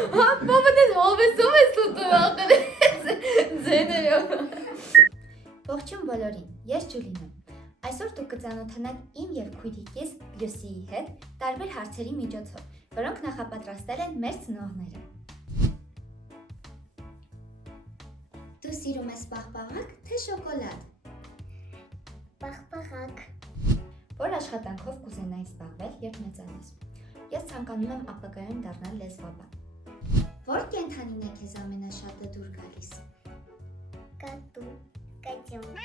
Բաբա դες հովեսով ես ուտում ախր ձեներով։ Ողջույն բոլորին, ես Ջուլին եմ։ Այսօր դուք կծանոթանաք իմ եւ քույրիկիս Լյուսիի հետ տարբեր հարցերի միջոցով, որոնք նախապատրաստել են մեր ծնողները։ Դու սիրում ես պաղպաղակ, թե շոկոլադ։ Պաղպաղակ։ Որ աշխատանքով կուզենայի զբաղվել, երբ մեծանաս։ Ես ցանկանում եմ ապագայում դառնալ լեզվաբան։ Որ կենդանին է քեզ ամենաշատը դուր գալիս։ Կատու, կատյոն։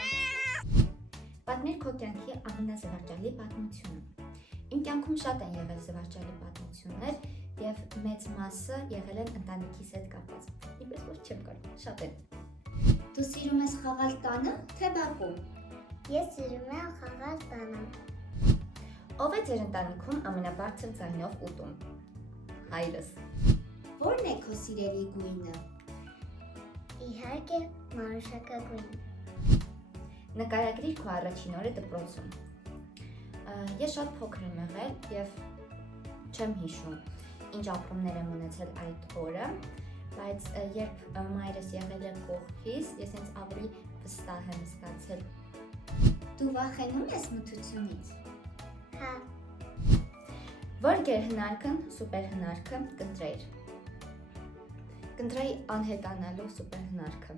Պատմիր քո կյանքի ամենազվարճալի պատմությունը։ Իմ կյանքում շատ են եղել զվարճալի պատմություններ եւ մեծ մասը եղել են ընտանիքիս հետ կապված։ Իպես որ չեմ կարող, շատ են։ Դու սիրում ես խաղալ տանը, թե բակում։ Ես սիրում եմ խաղալ տանը։ Ով է ձեր ընտանիքում ամենաբարձր ձայնով ուտում։ Հայրս։ Որն է քո սիրելի գույնը։ Իհարկե, մանուշակագույն։ Նկարագրիր քո առաջին օրը դպրոցում։ Ես շատ փոքր եմ եղել եւ չեմ հիշում ինչ ապրումներ եմ ունեցել այդ օրը, բայց երբ մայրս եղել է կողքիս, ես ինձ ավելի վստահ եմ զգացել։ Դու վախենում ես մթությունից։ Հա, Որ գերհնարքն, սուպերհնարքը կընտրեիր։ Կընտրեի անհետանալու սուպերհնարքը։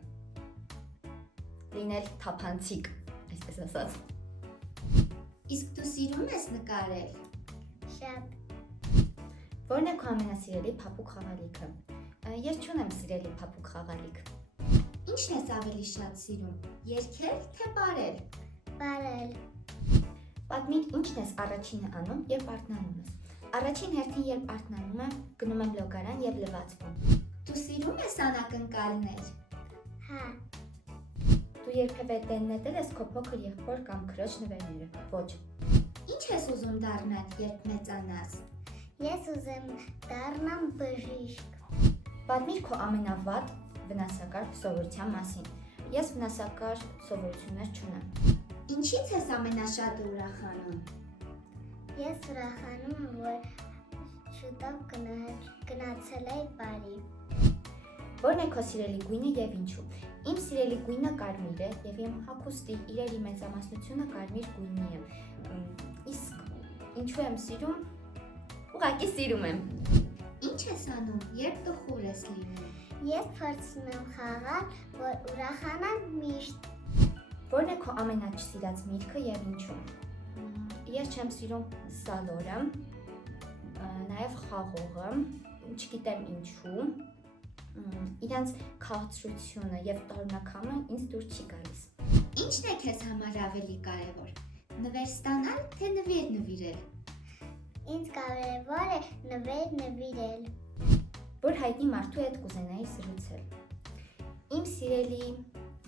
Լինել թափանցիկ, այսպես ասած։ Իսկ դու սիրում ես նկարել։ շատ։ Որն է քո ամենասիրելի փափուկ խաղալիքը։ Ես չունեմ սիրելի փափուկ խաղալիք։ Ինչն ես ավելի շատ սիրում։ Երգել, թե պարել։ Բարել։ Պատմիր ինչն ես առաջինը անում, երբ արթնանում ես։ Առաջին հերթին երբ արթնանում եմ, գնում եմ լոգարան եւ լվացվում։ Դու սիրում ես անակնկալներ։ Հա, Դու երբևէ տեննետել ես քո փոքր եղբոր կամ քրոջ նվերները։ Ոչ։ Ինչ ես ուզում դառնալ, երբ մեծանաս։ ես ուզեմ դառնամ բժիշկ։ Պատմիր քո ամենավատ վնասակար սովորության մասին։ Ես վնասակար սովորություններ չունեմ։ Ինչից ես ամենաշատը ուրախանում։ Ես ուրախանում եմ, որ շուտով գնացել եմ Պարի։ Որն է քո սիրելի գույնը եւ ինչու։ Իմ սիրելի գույնը կարմիր է եւ իմ հագուստի իրերի մեծամասնությունը կարմիր գույնի է։ Իսկ ինչու եմ սիրում։ Ուղղակի սիրում եմ։ Ինչ ես անում, երբ տխուր ես լինում։ Ես փորձում եմ խաղալ, որ ուրախանամ միշտ։ Որն է քո ամենաչսիրած միտքը եւ ինչու։ Ես չեմ սիրում սալորը, նաեւ խաղողը, չգիտեմ ինչու։ Իրանց քաղցրությունը եւ տառնակամը ինձ դուր չի գալիս։ Ինչն է քեզ համար ավելի կարեւոր։ Նվեր ստանալ, թե նվեր նվիրել։ Ինձ կարևոր է նվեր նվիրել։ Որ հայտնի մարդու հետ կուզենայի զրուցել։ Իմ սիրելի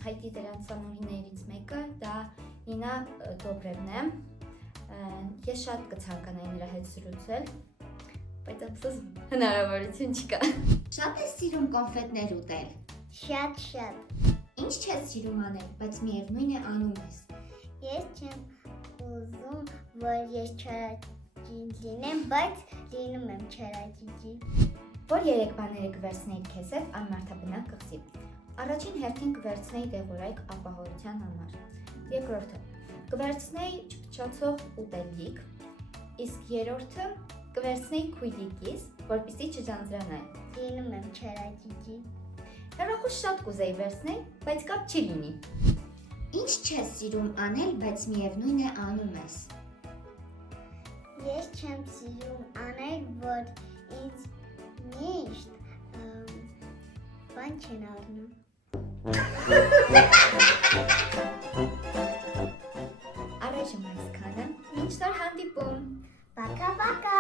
հայտնի դերասանուհիներից մեկը դա Նինա Դոբրևն է։ Ես շատ կցանկանայի նրա հետ զրուցել, բայց ափսոս հնարավորություն չկա։ Շատ ես սիրում կոնֆետներ ուտել։ Շատ։ Ինչ չես սիրում անել, բայց միևնույն է անում ես։ Ես չեմ ուզում, որ ես չարաճիճ լինեմ, բայց լինում եմ չարաճիճի։ Որ երեք բաները կվերցնեի քեզ հետ անմարդաբնակ կղզի։ Առաջին հերթին կվերցնեի դեղորայք ապահովության համար։ Երկրորդը կվերցնեի չփչացող ուտելիք, իսկ երրորդը կվերցնեի քույրիկիս, որպեսզի չջանձրանայի։ Լինում եմ չարաճիճի։ Հեռախոս շատ կուզեի վերցնել, բայց կապ չի լինի։ Ինչ չես սիրում անել, բայց միևնույն է անում ես։ Ես չեմ սիրում անել, որ ինձ միշտ բան չեն առնում։ Առայժմ այսքանը, մինչ նոր հանդիպում։ Пока-пока։